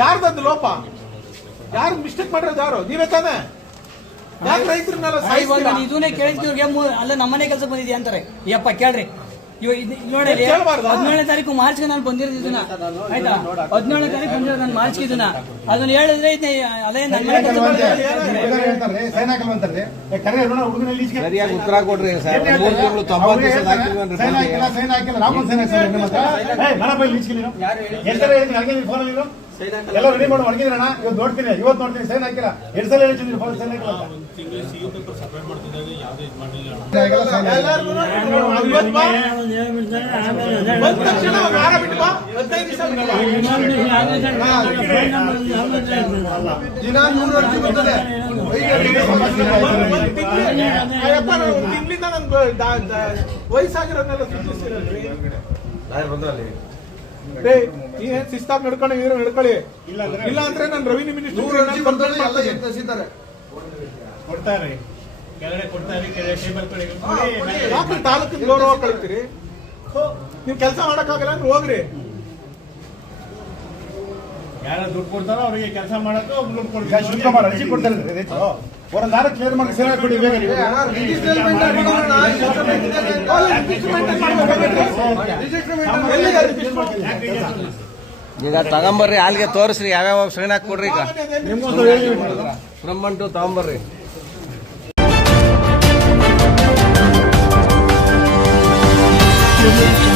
ಯಾರ್ದಂದು ಲೋಪ? ಯಾರು ಮಿಸ್ಟೇಕ್ ಮಾಡಿರೋದು ಯಾರು? ನೀವೇ ತಾನೆ? ಯಾಕೆ ರೈತರನ್ನೆಲ್ಲ ಇವಾಗ ನಾನು ಇದನ್ನೇ ಕೇಳಿದ್ವಿ ಅಲ್ಲ, ನಮ್ಮನೆ ಕೆಲಸ ಬಂದಿದ್ಯಾ ಅಂತಾರೆ. ಯಪ್ಪ ಕೇಳ್ರಿ. ನೋಡಿ? ಹದಿನೇಳನೇ ತಾರೀಕು ಮಾರ್ಚ್ಗೆ ನಾನು ಬಂದಿರೋದು ಇದನ್ನ. ಆಯ್ತಾ? ಹದಿನೇಳನೇ ತಾರೀಕು ಬಂದಿರೋ ನಾನು ಮಾರ್ಚ್ ಇದನ್ನ. ಅದನ್ನ ಹೇಳಿದ್ರೆ ಇದನ್ನ ಅದೇ. ಸರಿಯಾಗಿ ಉತ್ತರ ಕೊಡ್ರಿ ಸರ್. ಮೂರು ತಿಂಗಳು ತೊಂಬತ್ತು ದಿವಸ ಎಲ್ಲ ರೆಡಿ ಮಾಡಿ ಮಡಗಿದ್ರಣ್ಣ ಇವತ್ತು ನೋಡ್ತೀನಿ. ಇವತ್ತು ನೋಡ್ತೀನಿ. ಸೈನ್ ಹಾಕಿಲ್ಲ. ಎರಡು ಸಲ ಹೇಳಿದ್ದೀನಿ. ಫೋನ್ ಸೈನ್ ಹಾಕಿಲ್ಲ ದಿನ ನೂರು ಅರ್ಜಿ ಬರ್ತದೆ. ತಿಂಗಳಿಂದ ನನ್ ಸೂಚಿಸ್ತೀರಲ್ರಿ ನಡ್ಕೊಂಡು ಇದ್ರೆ ನಡ್ಕೊಳ್ಳಿ ಇಲ್ಲ ಅಂದ್ರೆ ನಾನು ಎಲ್ಲ ಮಿನಿಸ್ಟರ್. ಕೊಡ್ತಾರೆ. ಕೆಳಗಡೆ ಟೇಬಲ್ ಕಡೆ ಯಾಕೆ ತಾಲೂಕಿನ ಗೌರವ ಕಳಿತೀರಿ ನೀವು ಕೆಲಸ ಮಾಡಕ್ಕಾಗಲ್ಲ ಅಂದ್ರೆ ಹೋಗ್ರಿ. ಯಾರು ದುಡ್ಡು ಕೊಡ್ತಾರೋ ಅವರಿಗೆ ಕೆಲಸ ಮಾಡಕ್ಕೆ ದುಡ್ಡು ಈಗ ಕೊಡ್ತಾರೆ ಒಂದು ವಾರ ಕ್ಲಿಯರ್ ಮಾಡಿ ಬೇಗ? ಈಗ ತಗೊಂಬರ್ರಿ ಅಲ್ಲಿಗೆ ತೋರಿಸ್ರಿ ಯಾವ್ಯಾವ ಸೈನ್ ಹಾಕಿ ಕೊಡ್ರಿ ಈಗ. ನಿಮ್ಗೊಂದು ಹೇಳಿ ಫ್ರಮ್ ಟು ತಗೊಂಬರ್ರಿ. Removed.